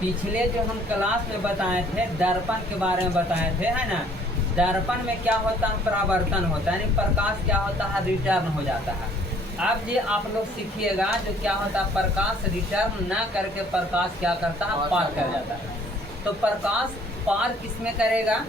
पिछले जो हम क्लास में बताए थे दर्पण के बारे में बताए थे, है ना। दर्पण में क्या होता है, परावर्तन होता है, यानी प्रकाश क्या होता है, रिटर्न हो जाता है। अब ये आप लोग सीखिएगा जो क्या होता है, प्रकाश रिटर्न न करके प्रकाश क्या करता है, पार कर जाता है। तो प्रकाश पार किसमें करेगा,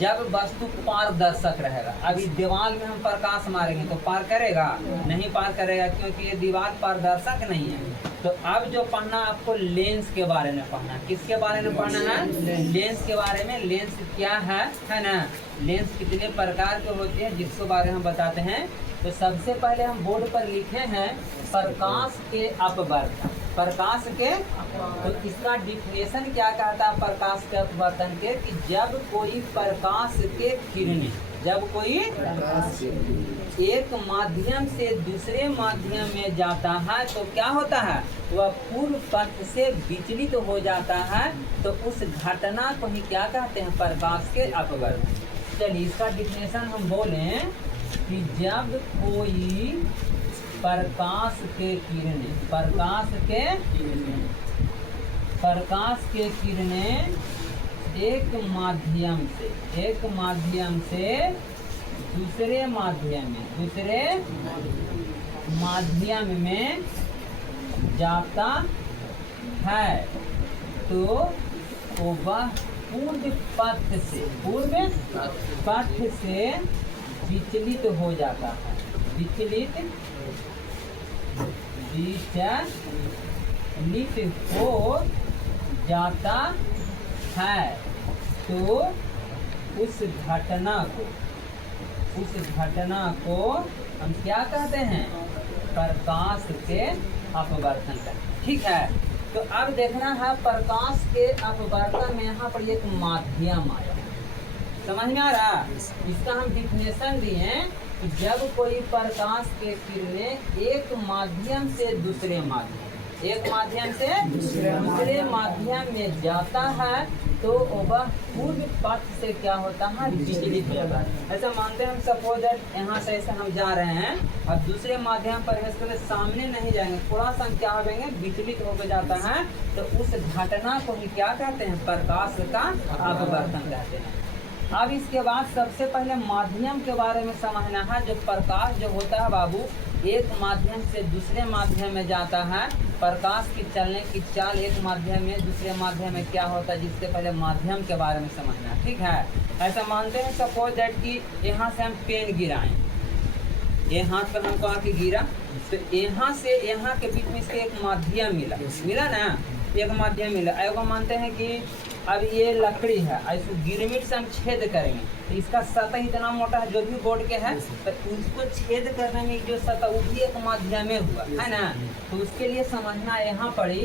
जब वस्तु पारदर्शक रहेगा। अभी दीवार में हम प्रकाश मारेंगे तो पार करेगा, नहीं पार करेगा, क्योंकि ये दीवार पारदर्शक नहीं है। तो अब जो पढ़ना आपको लेंस के बारे में पढ़ना है। किसके बारे में पढ़ना है, लेंस के बारे में। लेंस क्या है ना। लेंस कितने प्रकार के होते हैं जिसके बारे में हम बताते हैं। तो सबसे पहले हम बोर्ड पर लिखे हैं प्रकाश के अपवर्तन। प्रकाश के, तो इसका डिफिनेशन क्या कहता है प्रकाश के अपवर्तन के, कि जब कोई प्रकाश के किरणें, जब कोई एक माध्यम से दूसरे माध्यम में जाता है तो क्या होता है, वह पूर्व पथ से विचलित हो जाता है। तो उस घटना को ही क्या कहते हैं, प्रकाश के अपवर्तन। चलिए इसका डिफिनेशन हम बोलें कि जब कोई प्रकाश के किरणें, प्रकाश के किरणें एक माध्यम से दूसरे माध्यम में जाता है तो वह पूर्व पथ से विचलित हो जाता है। विचलित हो जाता है। तो उस घटना को हम क्या कहते हैं, प्रकाश के अपवर्तन कहते हैं। ठीक है। तो अब देखना है प्रकाश के अपवर्तन में यहाँ पर एक माध्यम आया, समझ में आ रहा। इसका हम डिफिनेशन दिए कि जब कोई प्रकाश के किरणें एक माध्यम से दूसरे माध्यम में जाता है तो वह पूर्व पथ से क्या होता है, विचलित हो जाता है। ऐसा मानते हैं हम, सपोज दैट यहाँ से ऐसे हम जा रहे हैं और दूसरे माध्यम पर प्रवेश करके सामने नहीं जाएंगे, थोड़ा सा हम क्या हो जाएंगे, विचलित होकर जाता है। तो उस घटना को ही क्या कहते हैं, प्रकाश का अपवर्तन कहते हैं। अब इसके बाद सबसे पहले माध्यम के बारे में समझना है। जो प्रकाश जो होता है बाबू, एक माध्यम से दूसरे माध्यम में जाता है। प्रकाश की चलने की चाल एक माध्यम में दूसरे माध्यम में क्या होता है, जिससे पहले माध्यम के बारे में समझना। ठीक है। ऐसा मानते हैं सपोज दैट कि यहाँ से हम पेन गिराएं, ये हाथ पर हमको आके गिरा, तो यहाँ से यहाँ के बीच में इसके एक माध्यम मिला ना, एक माध्यम मिला। एगो मानते हैं कि अब ये लकड़ी है, इसको गिरमिट से हम छेद करेंगे तो इसका सतह इतना मोटा है जो भी बोर्ड के है, तो उसको छेद करने में जो सतह वो भी एक माध्यम में हुआ है ना। तो उसके लिए समझना यहाँ पड़ी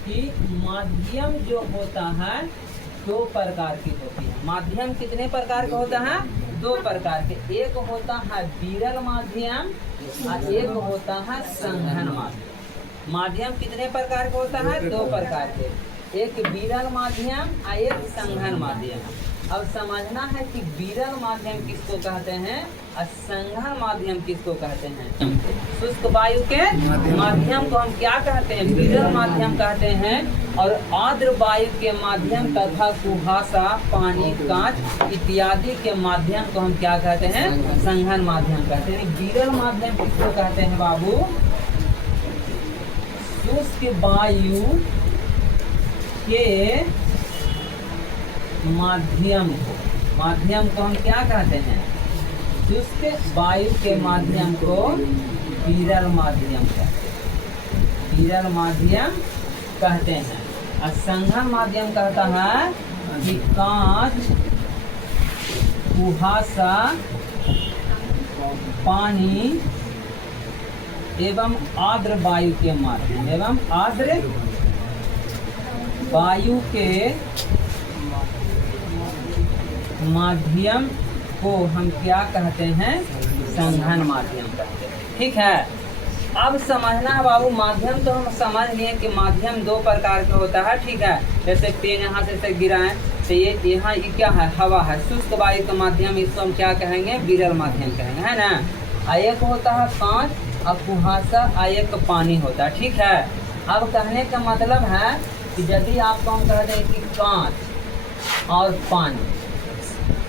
कि माध्यम जो होता है दो प्रकार की होती है। माध्यम कितने प्रकार का होता है, दो प्रकार के। एक होता है विरल माध्यम और एक होता है संघन माध्यम। माध्यम कितने प्रकार का होता है, दो प्रकार के, एक विरल माध्यम और एक संघन माध्यम। अब समझना है कि विरल माध्यम किसको कहते हैं और संघन माध्यम किसको कहते हैं। शुष्क वायु के माध्यम को हम क्या कहते हैं, विरल माध्यम कहते हैं। और आर्द्र वायु के माध्यम तथा कुहासा, पानी, कांच इत्यादि के माध्यम को हम क्या कहते हैं, संघन माध्यम कहते हैं। विरल माध्यम किसको कहते हैं बाबू, शुष्क वायु के माध्यम को हम क्या कहते हैं, शुष्क वायु के माध्यम को विरल माध्यम कहते हैं। विरल माध्यम कहते हैं। और संघन माध्यम कहता है कि कांच, कुहासा, पानी एवं आर्द्र वायु के माध्यम को हम क्या कहते हैं, संघन माध्यम कहते हैं। ठीक है। अब समझना है बाबू, माध्यम तो हम समझ लिए कि माध्यम दो प्रकार का होता है। ठीक है। जैसे पेन यहाँ से गिराएं तो ये यहाँ ये क्या है, हवा है। शुष्क वायु का माध्यम इसको हम क्या कहेंगे, विरल माध्यम कहेंगे, है ना। एक होता है कांच और कुहासा, एक पानी होता है। ठीक है। अब कहने का मतलब है कि यदि आपको हम कह दें कि कांच और पानी,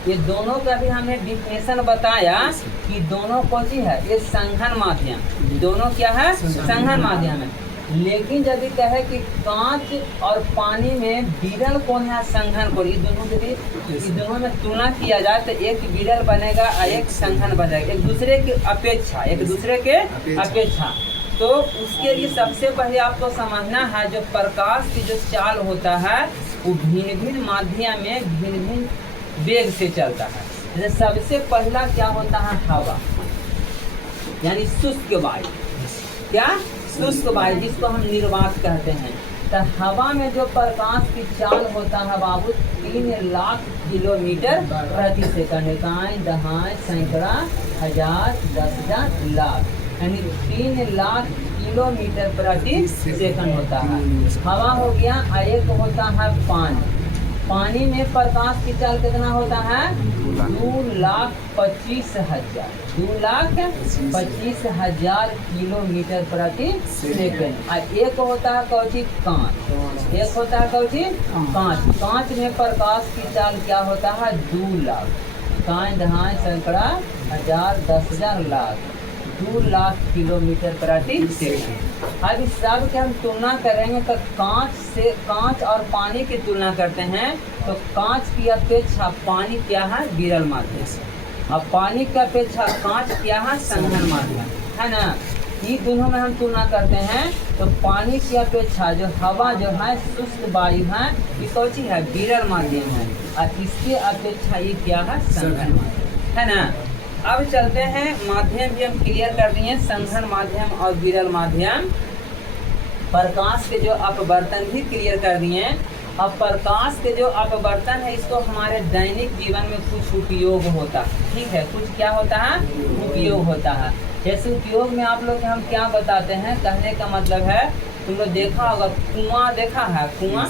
ये दोनों का भी हमने डिफिनेशन बताया कि दोनों कौन सी है, ये संघन माध्यम, दोनों क्या है, संघन माध्यम है। लेकिन यदि कहे कि कांच और पानी में विरल कौन है, संघन कौन, ये दोनों के भी, इस दोनों में तुलना किया जाए तो एक विरल बनेगा और एक संघन बनेगा, एक दूसरे के अपेक्षा, एक दूसरे के अपेक्षा। तो उसके लिए सबसे पहले आपको समझना है जो प्रकाश की जो चाल होता है वो भिन्न भिन्न माध्यम में भिन्न भिन्न वेग से चलता है। जैसे सबसे पहला क्या होता है, हवा, यानी शुष्क वायु, क्या शुष्क वायु, जिसको हम निर्वात कहते हैं। तो हवा में जो प्रकाश की चाल होता है बाबू 3 लाख किलोमीटर प्रति सेकंड, इकाई, दहाई, सैकड़ा, हजार, 10,000, लाख, यानी 3 लाख किलोमीटर प्रति सेकंड होता है हवा हो गया। और एक होता है पानी, पानी में प्रकाश की चाल कितना होता है, 2,25,000, 2,25,000 किलोमीटर प्रति सेकंड। और एक होता है कौची, कांच, एक होता है कौची, कांच, कांच में प्रकाश की चाल क्या होता है, 2 लाख, कांच, दहाई, सैकड़ा, हजार, 10,000, लाख, 2 लाख किलोमीटर प्रति सेकंड। अब इस सब की हम तुलना करेंगे तो कांच और पानी की तुलना करते हैं तो कांच की अपेक्षा पानी क्या है, विरल माध्यम, और पानी की अपेक्षा कांच क्या है, संघन माध्यम, है ना। ये दोनों में हम तुलना करते हैं तो पानी की अपेक्षा जो हवा जो है शुष्क वायु है, ये कौन सी है, विरल माध्यम है, और इसके अपेक्षा ये क्या है, संघन माध्यम, है ना। अब चलते हैं, माध्यम भी हम क्लियर कर दिए, संघन माध्यम और विरल माध्यम। प्रकाश के जो अपवर्तन भी क्लियर कर दिए। अब प्रकाश के जो अपवर्तन है इसको हमारे दैनिक जीवन में कुछ उपयोग होता है, ठीक है, कुछ क्या होता है, उपयोग होता है। जैसे उपयोग में आप लोग हम क्या बताते हैं, कहने का मतलब है, तुम लोग देखा होगा कुआं, देखा है कुआं,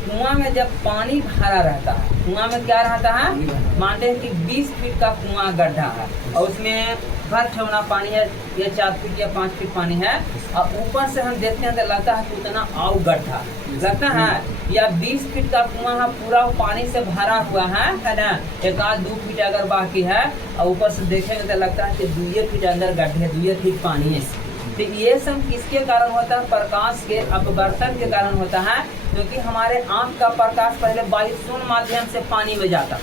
कुआं में जब पानी भरा रहता है, कुआं में क्या रहता है, मानते हैं कि 20 फीट का कुआं गड्ढा है और उसमें भर ठेवना पानी है, या 4 फीट या 5 फीट पानी है, और ऊपर से हम देखते हैं तो लगता है कि उतना आउ गड्ढा लगता है, या 20 फीट का कुआं है, पूरा पानी से भरा हुआ है ना, 1-2 फीट अगर बाकी है और ऊपर से देखेंगे तो लगता है कि 2 फीट अंदर गड्ढे, 2 फीट पानी है। तो ये सब किसके कारण होता है, प्रकाश के अपवर्तन के कारण होता है, क्योंकि हमारे आँख का प्रकाश पहले वायु शून्य माध्यम से पानी में जाता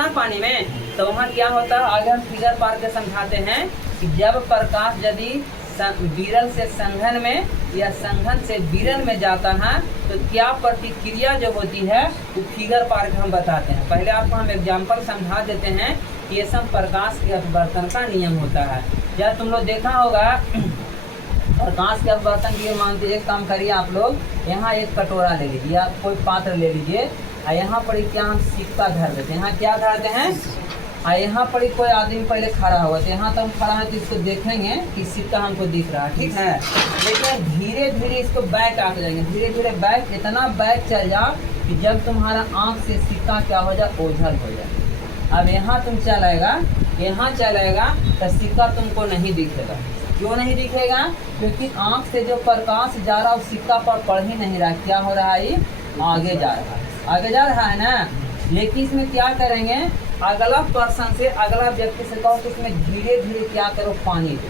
है पानी में, तो वहाँ क्या होता है, आगे हम फिगर पार के समझाते हैं कि जब प्रकाश यदि विरल से संघन में या संघन से विरल में जाता है तो क्या प्रतिक्रिया जो होती है वो फिगर पार के हम बताते हैं। पहले आपको हम एग्जाम्पल समझा देते हैं कि ये सब प्रकाश के अपवर्तन का नियम होता है। जब तुम लोग देखा होगा प्रकाश के अपवर्तन की, मानते एक काम करिए आप लोग, यहाँ एक कटोरा ले लीजिए या कोई पात्र ले लीजिए, और यहाँ पर क्या हम सिक्का धर देते हैं, यहाँ क्या धरते हैं, और यहाँ पर कोई आदमी पहले खड़ा हुआ, तो यहाँ तो हम खड़ा है तो इसको देखेंगे कि सिक्का हमको दिख रहा है, ठीक है, लेकिन धीरे धीरे इसको बैक आके जाएंगे, धीरे धीरे बैक, इतना बैक चल जाओ कि जब तुम्हारा आँख से सिक्का क्या हो जाए, ओझल हो जाए। अब यहाँ तुम चलेगा, यहाँ चलेगा तो सिक्का तुमको नहीं दिखेगा। क्यों नहीं दिखेगा, क्योंकि आँख से जो प्रकाश जा रहा है उस सिक्का पर पड़ ही नहीं रहा, क्या हो रहा है, आगे जा रहा है, आगे जा रहा है ना। लेकिन इसमें क्या करेंगे, अगला पर्सन से, अगला व्यक्ति से कहो कि इसमें धीरे धीरे क्या करो, पानी दो,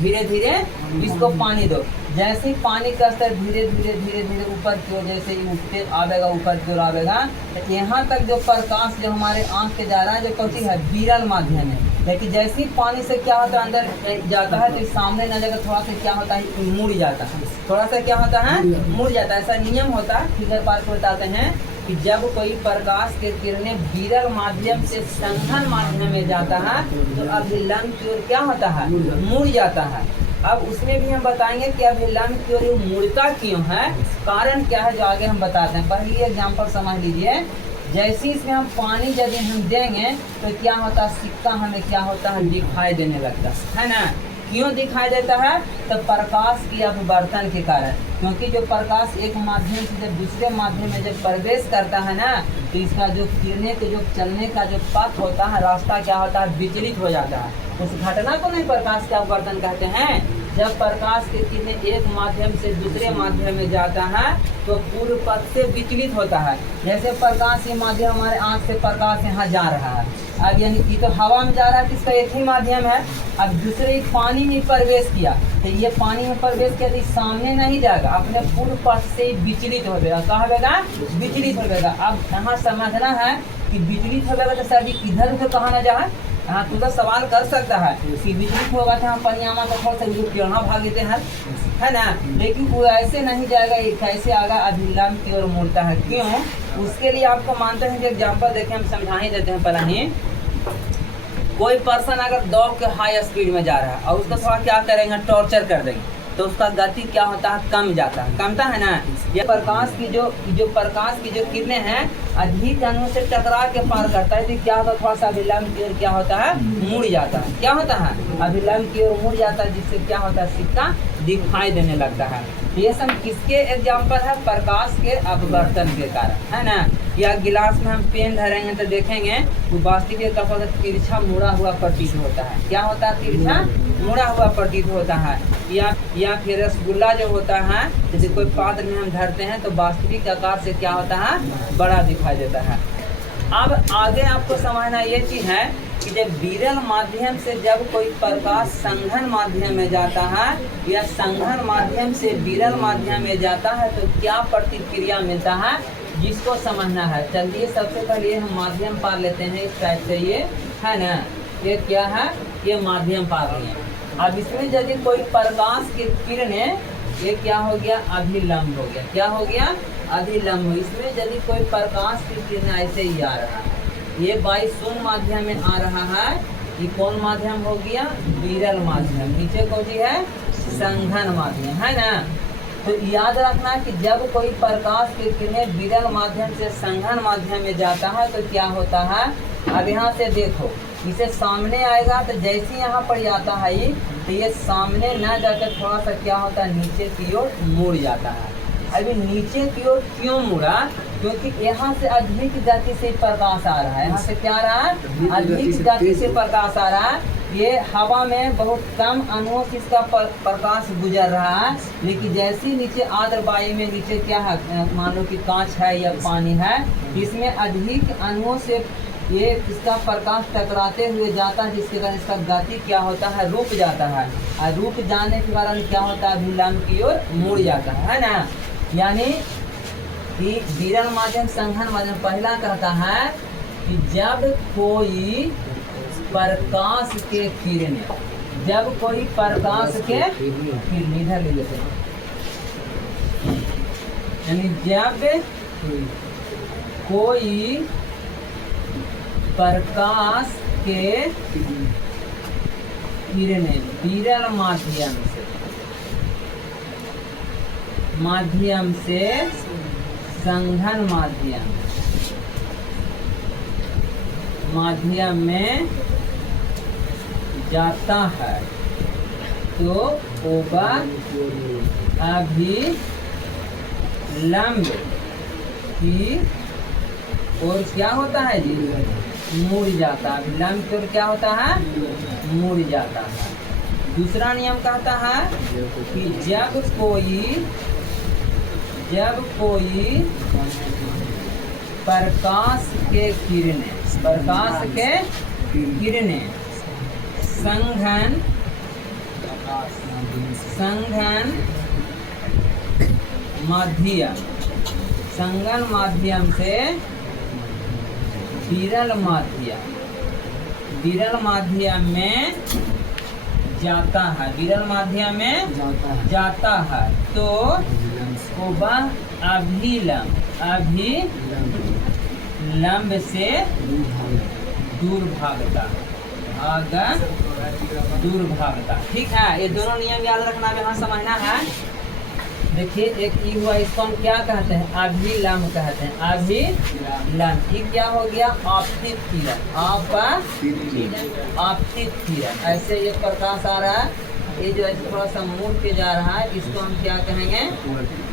धीरे धीरे इसको पानी दो। जैसे ही पानी का स्तर धीरे धीरे धीरे धीरे ऊपर की ओर जैसे ही उठते आवेगा, ऊपर की ओर आवेगा, तो यहाँ तक जो प्रकाश जो हमारे आँख के जा रहा है, जो कौन है, विरल माध्यम है। लेकिन जैसे ही पानी से क्या होता है, अंदर जाता है तो सामने न जाकर थोड़ा सा क्या होता है, मुड़ जाता है, थोड़ा सा क्या होता है, मुड़ जाता है। ऐसा नियम होता है, फिगर पार को बताते हैं कि जब कोई प्रकाश के किरणें विरल माध्यम से संघन माध्यम में जाता है तो अभिलंब की ओर क्या होता है, मुड़ जाता है। अब उसमें भी हम बताएंगे कि अभिलंब की ओर मुड़ता क्यों है, कारण क्या है, जो आगे हम बताते हैं। पहले एग्जाम्पल समझ लीजिए, जैसे इसमें हम पानी यदि हम देंगे तो क्या होता है, सिक्का हमें क्या होता है, दिखाई देने लगता है ना। क्यों दिखाई देता है, तो प्रकाश की अपवर्तन के कारण, क्योंकि जो प्रकाश एक माध्यम से जब दूसरे माध्यम में जब प्रवेश करता है ना, तो इसका जो किरणें के जो चलने का जो पथ होता है, रास्ता क्या होता है, विचलित हो जाता है। उस घटना को नहीं प्रकाश का अपवर्तन कहते हैं। जब प्रकाश की किरणें एक माध्यम से दूसरे माध्यम में जाता है तो पूर्व पथ से विचलित होता है। जैसे प्रकाश ये माध्यम हमारे आँख से प्रकाश यहाँ जा रहा है, अब यानी कि तो हवा में जा रहा है तो इसका एक ही माध्यम है। अब दूसरे पानी में प्रवेश किया तो ये पानी में प्रवेश किया तो सामने नहीं जाएगा, अपने पूर्व पथ से विचलित हो जाएगा। कहाँ होगा? विचलित हो जाएगा। अब यहाँ समझना है कि विचलित हो जाएगा तो सर इधर उधर कहाँ ना जाए। हाँ, तू तो सवाल कर सकता है कि विचलित होगा तो हम परियामा को थोड़ा सा टेढ़ा भाग देते हैं, है ना, लेकिन वो ऐसे नहीं जाएगा, ये कैसे आगा अभिलंब की ओर मुड़ता है। क्यों? उसके लिए आपको मानते हैं कि एग्जाम्पल देखें, हम समझा ही देते हैं। पहले ही कोई पर्सन अगर दौड़ के हाई स्पीड में जा रहा है और उसको थोड़ा क्या करेंगे, टॉर्चर कर देंगे, तो उसका गति क्या होता है? कम जाता है, कमता है ना। ये प्रकाश की जो किरणें हैं अधिक अणुओं से टकरा के पार करता है तो क्या होता है? थोड़ा सा अभिलंब की ओर क्या होता है? मुड़ जाता है। क्या होता है? अभिलंब की ओर मुड़ जाता है, जिससे क्या होता है? सिक्का दिखाई देने लगता है। ये सब किसके एग्जाम्पल है? प्रकाश के अपवर्तन के कारण, है ना। या गिलास में हम पेन धरेंगे तो देखेंगे वो वास्तविक तौर पर तिरछा मुड़ा हुआ प्रतीत होता है। क्या होता है? तिरछा मुड़ा हुआ प्रतीत होता है। या फिर रसगुल्ला जो होता है, जैसे कोई पात्र में हम धरते हैं तो वास्तविक आकार से क्या होता है? बड़ा दिखाई देता है। अब आगे आपको समझना ये चीज़ है कि जब विरल माध्यम से जब कोई प्रकाश संघन माध्यम में जाता है या संघन माध्यम से विरल माध्यम में जाता है तो क्या प्रतिक्रिया मिलता है, जिसको समझना है। चलिए सबसे पहले हम माध्यम पार लेते हैं इस टाइप से, ये है ना, ये क्या है? ये माध्यम पार लिया। अब इसमें यदि कोई प्रकाश की किरणें, ये क्या हो गया? अभिलंब हो गया। क्या हो गया? अभिलंब। इसमें यदि कोई प्रकाश की किरणें ऐसे ही आ रहा है, ये बाई शून्य माध्यम में आ रहा है, ये कौन माध्यम हो गया? विरल माध्यम। नीचे कौन सी है? संघन माध्यम, है ना। तो याद रखना कि जब कोई प्रकाश की किरणें विरल माध्यम से संघन माध्यम में जाता है तो क्या होता है? अब यहाँ से देखो, इसे सामने आएगा तो जैसे यहाँ पर आता है ये, तो ये सामने न जाकर थोड़ा सा क्या होता है? नीचे की ओर मुड़ जाता है। अभी नीचे की ओर क्यों मुड़ा? क्योंकि यहाँ से अधिक गति से प्रकाश आ रहा है। यहाँ से क्या आ रहा है? अधिक गति से प्रकाश आ रहा है। ये हवा में बहुत कम अणुओं से इसका प्रकाश गुजर रहा है, लेकिन जैसे ही नीचे आर्द्र वायु में नीचे क्या है, मान लो कि कांच है या पानी है, इसमें अधिक अणुओं से ये इसका प्रकाश टकराते हुए जाता है, जिसके कारण इसका गति क्या होता है? रुक जाता है। और रुक जाने के कारण क्या होता है? अभिलंब की ओर मुड़ जाता है ना। यानी कि विरल माध्यम संघन माध्यम पहला कहता है कि जब कोई प्रकाश के किरणें, जब कोई प्रकाश के किरणें, इधर ले लेते हैं, यानी जब कोई प्रकाश के किरणें विरल माध्यम से संघन माध्यम में जाता है तो वह अभिलंब की और क्या होता है जी? मुड़ जाता है। अभिलंब की ओर क्या होता है? मुड़ जाता है। दूसरा नियम कहता है कि जब कोई प्रकाश के किरणें संघन माध्यम से विरल माध्यम में जाता है तो वह अभिलंब से दूर भागता। ठीक है, ये दोनों नियम याद रखना, यहाँ समझना है। देखिए एक ई हुआ, इसको हम क्या कहते हैं? अभिलंब कहते हैं। अभिलंब ये क्या हो गया? आपतित किरण। ऐसे ये प्रकाश आ रहा है, ये जो ऐसे थोड़ा सा मुड़ के जा रहा है, इसको हम क्या कहेंगे?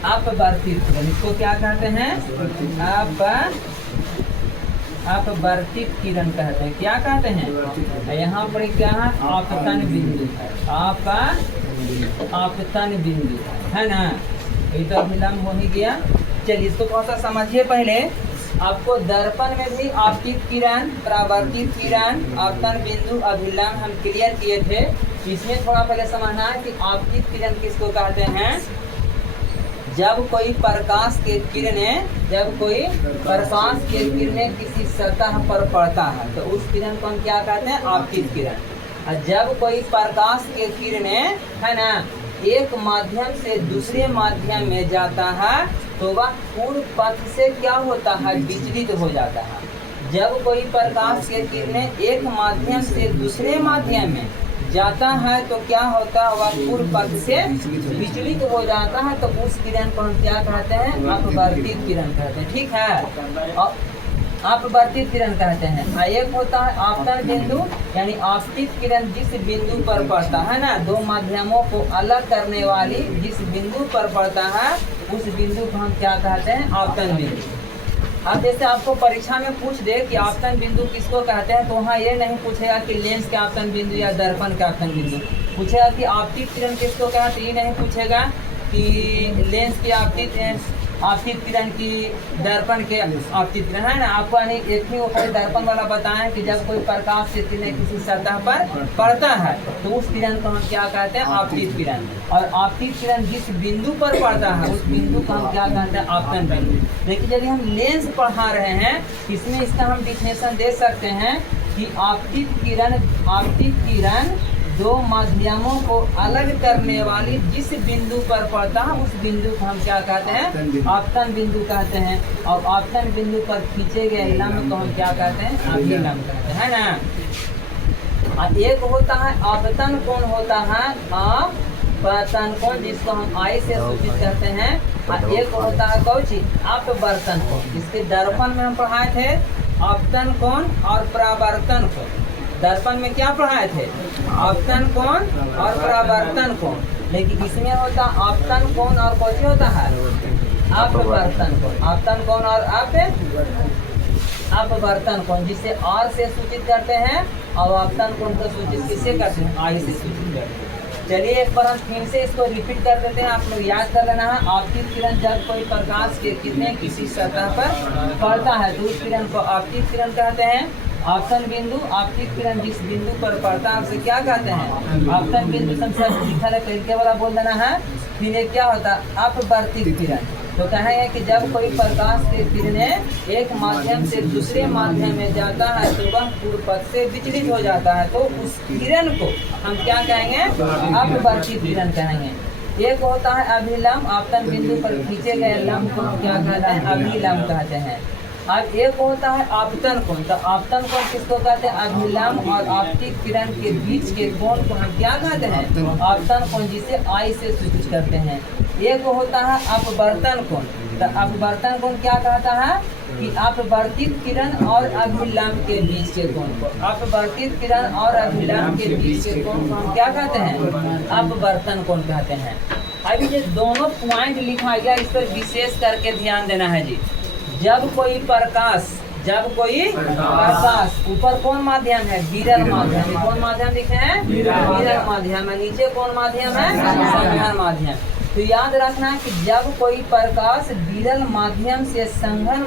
अपवर्तित किरण। इसको क्या कहते हैं? अपवर्तित किरण कहते हैं। क्या कहते हैं? यहाँ पर क्या है? आपतन बिंदु है। आपतन बिंदु, है ना। ये तो अभिलंब हो ही गया। चलिए इसको थोड़ा सा समझिए। पहले आपको दर्पण में भी आपतित किरण, परावर्तित किरण, आपतन बिंदु, अभिलंब हम क्लियर किए थे। इसमें थोड़ा पहले समझना है कि आपतित किरण किसको कहते हैं। जब कोई प्रकाश के किरणें, जब कोई प्रकाश के किरणें किसी सतह पर पड़ता है तो उस किरण को हम क्या कहते हैं, आपतित किरण। और जब कोई प्रकाश के किरणें, है ना, एक माध्यम से दूसरे माध्यम में जाता है तो वह पूर्व पथ से क्या होता है, विचलित हो जाता है। जब कोई प्रकाश के किरणें एक माध्यम से दूसरे माध्यम में जाता है तो क्या होता है, वह पूर्व पथ से विचलित हो जाता है। तो उस किरण को हम क्या कहते हैं, अपवर्तित किरण कहते हैं। ठीक है, अपवर्तित किरण कहते हैं। एक होता है आपतन बिंदु, यानी आपतित किरण जिस बिंदु पर पड़ता है ना, दो माध्यमों को अलग करने वाली जिस बिंदु पर पड़ता है उस बिंदु को हम क्या कहते हैं, आपतन बिंदु। अब जैसे आपको परीक्षा में पूछ दे कि आपतन बिंदु किसको कहते हैं, तो वहाँ ये नहीं पूछेगा कि लेंस के आपतन बिंदु या दर्पण के आपतन बिंदु। पूछेगा कि आपतित किरण किसको कहते हैं, ये नहीं पूछेगा कि लेंस की आपतित किरण की, दर्पण के आपतित किरण, है ना। आपको एक ही वो खाली दर्पण वाला बताएं कि जब कोई प्रकाश से किरण किसी सतह पर पड़ता है तो उस किरण को हम क्या कहते हैं, आपतित किरण। और आपतित किरण जिस बिंदु पर पड़ता है उस बिंदु को हम क्या कहते हैं, आपतन बिंदु। लेकिन यदि हम लेंस पढ़ा रहे हैं इसमें इसका हम डिफिनेशन दे सकते हैं कि आपतित किरण दो माध्यमों को अलग करने वाली जिस बिंदु पर पड़ता है उस बिंदु को हम क्या कहते हैं, आपतन बिंदु कहते हैं। और आपतन बिंदु पर खींचे गए लंब को हम क्या कहते हैं, अभिलंब कहते हैं, है ना। और एक होता है आपतन कोण, होता है आपतन कोण जिसको हम आई से सूचित करते हैं। और एक होता है कौची, अपवर्तन कोण, जिसके दर्पण में हम पढ़ाए थे आपतन कोण और परावर्तन कोण। दर्पण में क्या पढ़ाए थे, आपतन कोण और परावर्तन कोण। लेकिन इसमें होता आपतन कोण और कौन होता है, अपवर्तन कोण। आपतन कोण और अपवर्तन कोण, जिसे आर से सूचित करते हैं और आपतन कोण को सूचित किससे करते हैं, आई से सूचित करते हैं। चलिए एक बार हम फिर से इसको रिपीट कर देते हैं, आप लोग याद कर लेना है। आपतित किरण जब कोई प्रकाश के किरणें किसी सतह पर पड़ता है तो उस किरण को आपतित किरण कहते हैं। आपतन बिंदु, आपतित किरण जिस बिंदु पर पड़ता है उसे क्या कहते हैं, आपतन बिंदु। संख्या लिखा है तरीके वाला बोल देना है। फिर ये क्या होता है, अपवर्तित किरण। तो कहेंगे कि जब कोई प्रकाश के किरणें एक माध्यम से दूसरे माध्यम में जाता है तो वह पूर्व पथ से विचलित हो जाता है तो उस किरण को हम क्या कहेंगे, अपवर्तित किरण कहेंगे। एक होता है अभिलंब, आपतन बिंदु पर खींचे गए लंब को हम क्या कहते हैं, अभिलंब कहते हैं। अब एक होता है आपतन कोण, तो आपतन कोण किसको कहते हैं, अभिलंब और आपतित किरण के बीच के कोण को हम क्या कहते हैं, आपतन कोण, जिसे आई से सूचित करते हैं। एक होता है अपवर्तन कोण, तो अपवर्तन कोण क्या कहता है कि अपवर्तित किरण और अभिलंब के बीच के कोण को, अपवर्तित किरण और अभिलंब के बीच के कोण को हम क्या कहते हैं, अपवर्तन कोण कहते हैं। अभी जो दोनों पॉइंट लिखा गया इस पर विशेष करके ध्यान देना है जी। जब कोई प्रकाश ऊपर कौन माध्यम है, विरल माध्यम। कौन माध्यम लिखे हैं, विरल माध्यम है। नीचे कौन माध्यम है, संघन माध्यम। तो याद रखना कि जब कोई प्रकाश विरल माध्यम से संघन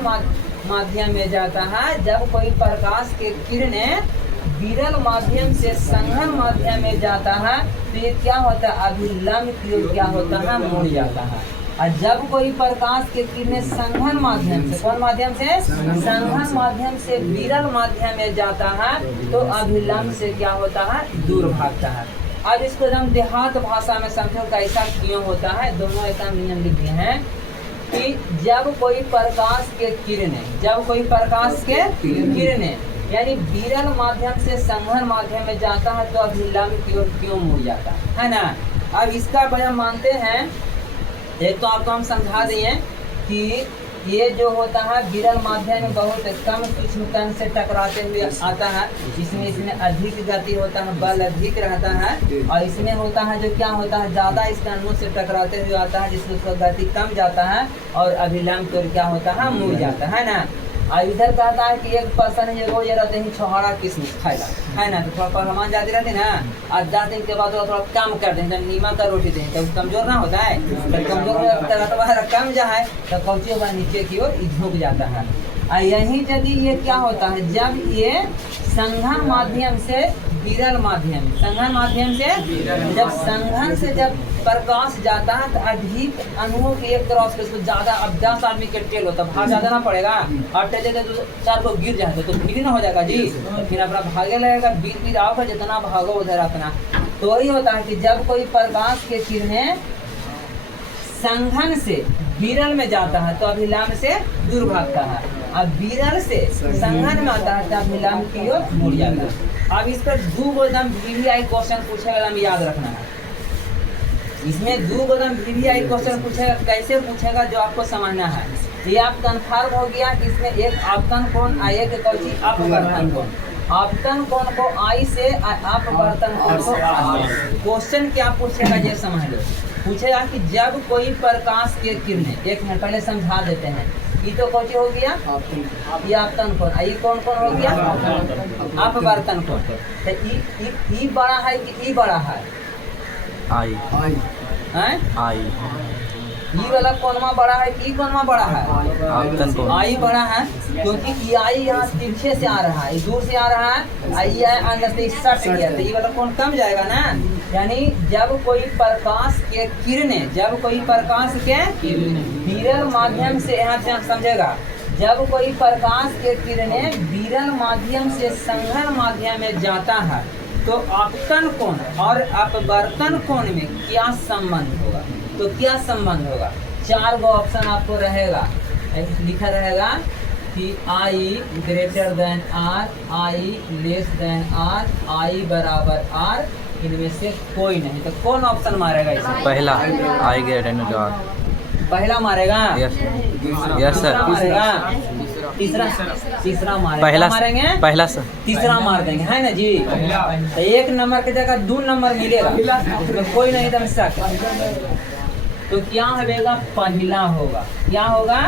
माध्यम में जाता है, जब कोई प्रकाश के किरणें विरल माध्यम से संघन माध्यम में जाता है तो ये क्या होता है, अभिलंब की ओर क्या होता है, मुड़ जाता है। और जब कोई प्रकाश के किरणें संघन माध्यम से, कौन माध्यम से, संघन माध्यम से विरल माध्यम में जाता है तो अभिलंब से क्या होता है, दूर भागता है। अब इसको हम देहात भाषा में समझो कैसा क्यों होता है। दोनों एक नियम लिखे हैं कि जब कोई प्रकाश के किरणें, जब कोई प्रकाश के किरणें यानी विरल माध्यम से संघन माध्यम में जाता है तो अभिलंब की ओर क्यों मुड़ जाता है ना। अब इसका वजह मानते हैं, एक तो आपको हम समझा दिए कि ये जो होता है विरल माध्यम में बहुत कम सूक्ष्म कण से टकराते हुए आता है, इसमें अधिक गति होता है, बल अधिक रहता है। और इसमें होता है जो क्या होता है, ज़्यादा इस कणों से टकराते हुए आता है जिससे उसका गति कम जाता है और अभिलंब तो क्या होता है, मुड़ जाता है ना। और इधर कहता है कि एक पर्सन है रोज ये रहते हैं छोहरा किसमिस खाएगा है ना, तो थोड़ा पहलवान जाती रहती ना, आज 10 दिन के बाद थोड़ा कम कर दें, नीमक का रोटी दें, तो कमजोर ना होता है, तो कमजोर कम जाए तो कौची होगा नीचे की ओर झुक जाता है। और यही जगह ये क्या होता है, जब ये संघन माध्यम से विरल माध्यम, संघन माध्यम से जब संघन से जब प्रकाश जाता है तो अधिक अणुओं की एक तरफ से उसको ज्यादा, अब 10 आदमी के टेल होता है, भाग ज्यादा ना पड़ेगा, और टेल तो 4 को गिर जाए तो भीड़ ना हो जाएगा जी, तो फिर अपना भागे लगेगा, बीच आओ जितना भागो उधर अपना। तो वही होता है कि जब कोई प्रकाश के किरणें संघन से विरल में जाता है तो अभिलंब से दूर भागता है, अब विरल से संघन में आता है तो अभिलंब की ओर मुड़ जाता है। अब इस पर 2 गोदम VVI क्वेश्चन पूछेगा, हम याद रखना है, इसमें 2 गोदम VVI क्वेश्चन पूछेगा, कैसे पूछेगा जो आपको समझना है। ये आप कन्फर्म हो गया कि इसमें एक आपतन कोण और एक कौची अपवर्तन कोण, आपतन कोण को I से अपवर्तन कोण को R। क्वेश्चन क्या पूछेगा ये समझ लो, पूछेगा कि जब कोई प्रकाश के किरणें, एक मिनट पहले समझा देते हैं, ये तो कौन हो गया, ये आपतन कोण, ये कौन कौन हो गया, अपवर्तन कोण। तो ई बड़ा है कि ई बड़ा है, आई आई ई वाला कोणमा बड़ा है कि ई कोणमा बड़ा है, आपतन कोण आई बड़ा है, क्योंकि ई आई यहाँ पीछे से आ रहा है, दूर से आ रहा है, आई अंदर से सट गया, तो ये वाला कोण कम जाएगा ना। यानी जब कोई प्रकाश के किरणें, जब कोई प्रकाश के विरल माध्यम से, यहाँ से आप समझेगा, जब कोई प्रकाश के किरणें विरल माध्यम से संघन माध्यम में जाता है तो आपतन कोण और अपवर्तन कोण में क्या संबंध होगा, तो क्या संबंध होगा, 4 गो ऑप्शन आपको रहेगा, लिखा रहेगा कि I greater than R, I less than R, I बराबर R, इनमें से कोई नहीं, तो कौन ऑप्शन मारेगा इसमें, पहला आई ग्रेटर देन आर, पहला मारेगा, यस सर, मारेगा, तीसरा मारेगा, पहला मारेंगे, पहला सर, तीसरा मार देंगे, है ना जी। तो 1 नंबर की जगह 2 नंबर मिलेगा, तो कोई नहीं दम शक, तो क्या होगा, पहला होगा, क्या होगा,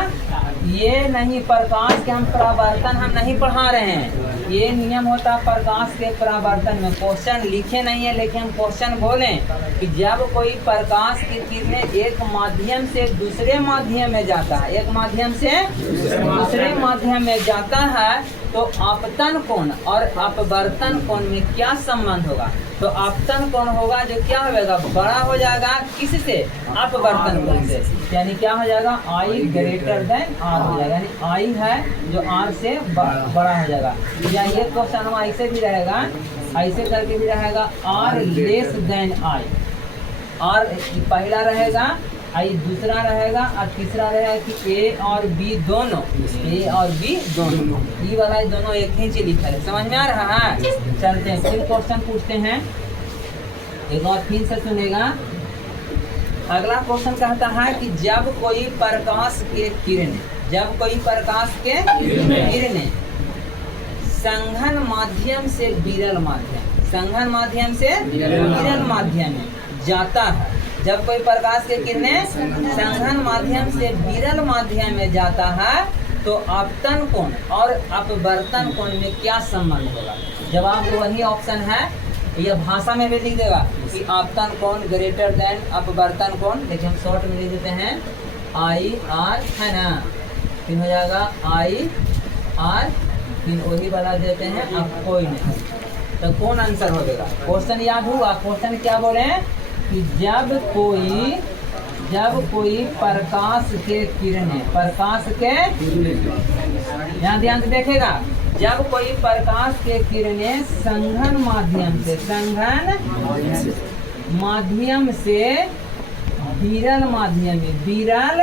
ये नहीं, प्रकाश के हम परावर्तन हम नहीं पढ़ा रहे हैं, ये नियम होता है प्रकाश के परावर्तन में, क्वेश्चन लिखे नहीं है लेकिन हम क्वेश्चन बोलें कि जब कोई प्रकाश की किरणें एक माध्यम से दूसरे माध्यम में जाता है, एक माध्यम से दूसरे माध्यम में जाता है तो आपतन कोण और अपवर्तन कोण में क्या संबंध होगा, तो आपतन कोण होगा जो क्या होगा, बड़ा हो जाएगा, किससे, अपवर्तन कोण से, यानी क्या हो जाएगा, I ग्रेटर देन R हो जाएगा, यानी I है जो R से बड़ा हो जाएगा। या ये क्वेश्चन हम ऐसे भी रहेगा, ऐसे करके भी रहेगा, R less than I, R पहला रहेगा, आई दूसरा रहेगा, और तीसरा रहेगा कि A और B दोनों, A और B दोनों, ये वाला दोनों एक ही चीज लिखा है, समझ में आ रहा है। चलते हैं फिर क्वेश्चन पूछते हैं, एक और फिर से सुनेगा। अगला क्वेश्चन कहता है कि जब कोई प्रकाश के किरणें, जब कोई प्रकाश के किरणें संघन माध्यम से विरल माध्यम, संघन माध्यम से विरल माध्यम में जाता है, जब कोई प्रकाश के किरणें संघन माध्यम से विरल माध्यम में जाता है तो आपतन कोण और अपवर्तन कोण में क्या संबंध होगा, जवाब वही ऑप्शन है, यह भाषा में भी लिख देगा कि आपतन कोण ग्रेटर देन अपवर्तन कोण, लेकिन हम शॉर्ट में लिख देते हैं I R, है ना, फिर हो जाएगा I R, फिर वही वाला देते हैं, अब कोई नहीं, तो कौन आंसर हो जाएगा। क्वेश्चन याद हुआ, क्वेश्चन क्या बोले हैं कि जब कोई प्रकाश के किरणें, प्रकाश के, यहाँ ध्यान से देखेगा, जब कोई प्रकाश के किरणें संघन माध्यम से, संघन माध्यम से विरल माध्यम में, विरल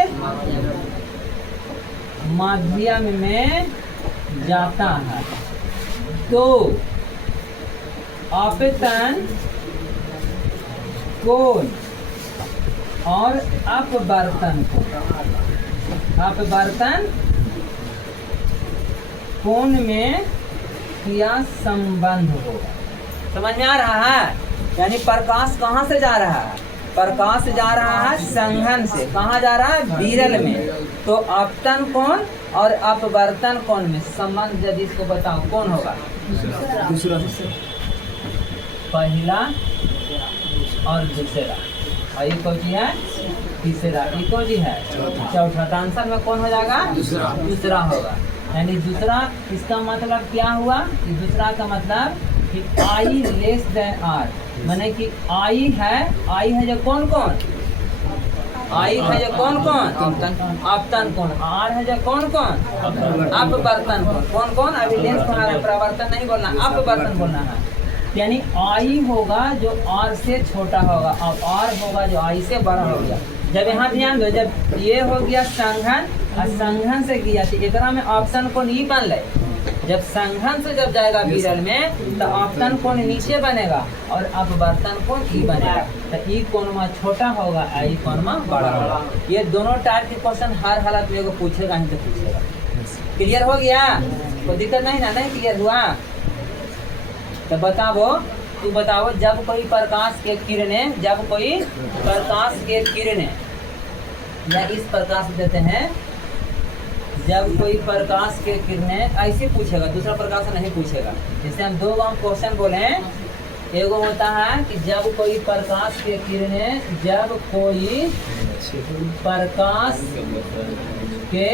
माध्यम में जाता है तो आपतन कोण और अपवर्तन कोण में क्या संबंध होगा, समझ में आ रहा है। यानी प्रकाश कहाँ से जा रहा है, प्रकाश जा रहा है संघन से, कहाँ जा रहा है? विरल में। तो आपतन कोण और अपवर्तन कोण में संबंध यदि इसको बताओ कौन होगा? दूसरा पहला और दूसरा, और ये कौन सी है? तीसरा। ये कौन सी है? चौथा। तो आंसर में कौन हो जाएगा? दूसरा होगा। यानी दूसरा, इसका मतलब क्या हुआ? कि दूसरा का मतलब कि आई लेस देन आर, माने कि आई है जो कौन कौन? आई है जो कौन कौन? आपतन कोण। आर है जो कौन कौन? अपवर्तन कोण। कौन कौन? अभी लेंस बना रहे, प्रवर्तन नहीं बोलना, अपवर्तन बोलना है। यानी आई होगा जो आर से छोटा होगा और आर होगा जो आई से बड़ा हो गया। जब यहाँ ध्यान दो, जब ये हो गया संघन और संघन से गया तो एकरा में ऑप्शन कोण ई बन ले। जब संघन से जब जाएगा विरल में तो आपतन कोण नीचे बनेगा और अपवर्तन कोण ई बनेगा। तो ई कोण में छोटा होगा, आई कोण में बड़ा होगा। ये दोनों टाइप के क्वेश्चन हर हालत में पूछेगा ही तो पूछेगा। क्लियर हो गया? कोई दिक्कत नहीं ना? नहीं क्लियर हुआ? तो तू बताओ जब कोई प्रकाश के किरणें, जब कोई प्रकाश के किरणें, या इस प्रकार से देते हैं, जब कोई प्रकाश के किरणें, ऐसे पूछेगा, दूसरा प्रकार से नहीं पूछेगा। जैसे हम दो क्वेश्चन बोले हैं, एगो होता है कि जब कोई प्रकाश के किरणें, जब कोई प्रकाश के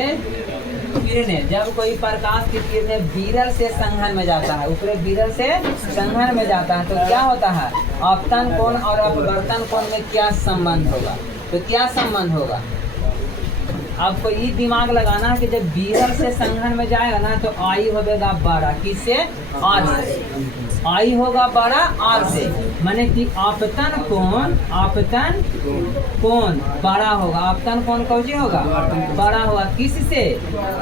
किरणें, जब कोई प्रकाश की किरणें विरल से संघन में जाता है, ऊपरे विरल से संघन में जाता है, तो क्या होता है? आपतन कोण और अपवर्तन कोण में क्या संबंध होगा? तो क्या संबंध होगा? आपको ये दिमाग लगाना है कि जब विरल से संघन में जाएगा ना तो आई होगा बड़ा, किससे? आर से। आई होगा बड़ा आर से, माने कि आपतन कोण बड़ा होगा। आपतन कोण कौन सी होगा? बड़ा होगा। किससे?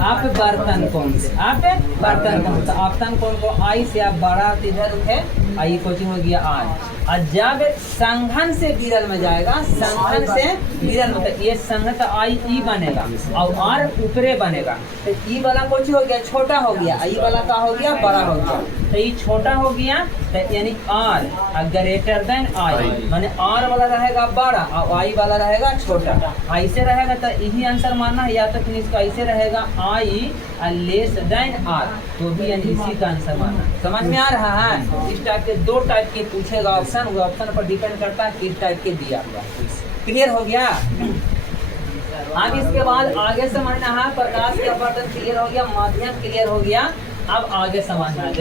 अपवर्तन कोण से। अपवर्तन कोण। तो आपतन कोण को आई से आप बड़ा इधर उठे, आई कौन सी हो गया? आर। और जब संघन से विरल में जाएगा, संघन से विरल में, तो ये संघन तो आई ई बनेगा और आर ऊपरे बनेगा। तो ई वाला कौन सी हो गया? छोटा हो गया। आई वाला का हो गया? बड़ा हो गया। तो ये छोटा हो गया तो यानी आर ग्रेटर देन आई, माने आर वाला रहेगा बड़ा और आई वाला रहेगा छोटा। ऐसे रहेगा तो यही आंसर मानना है, या तो फिर इसका ऐसे रहेगा आई लेस देन आर, तो भी यानी इसी का आंसर मानना। समझ में आ रहा है? इस टाइप के दो टाइप के पूछेगा ऑप्शन, वो ऑप्शन पर डिपेंड करता है किस टाइप के दिया हुआ। क्लियर हो गया? आगे इसके बाद आगे समझना है प्रकाश के अपवर्तन क्लियर हो गया, माध्यम क्लियर हो गया। अब आगे समझना है।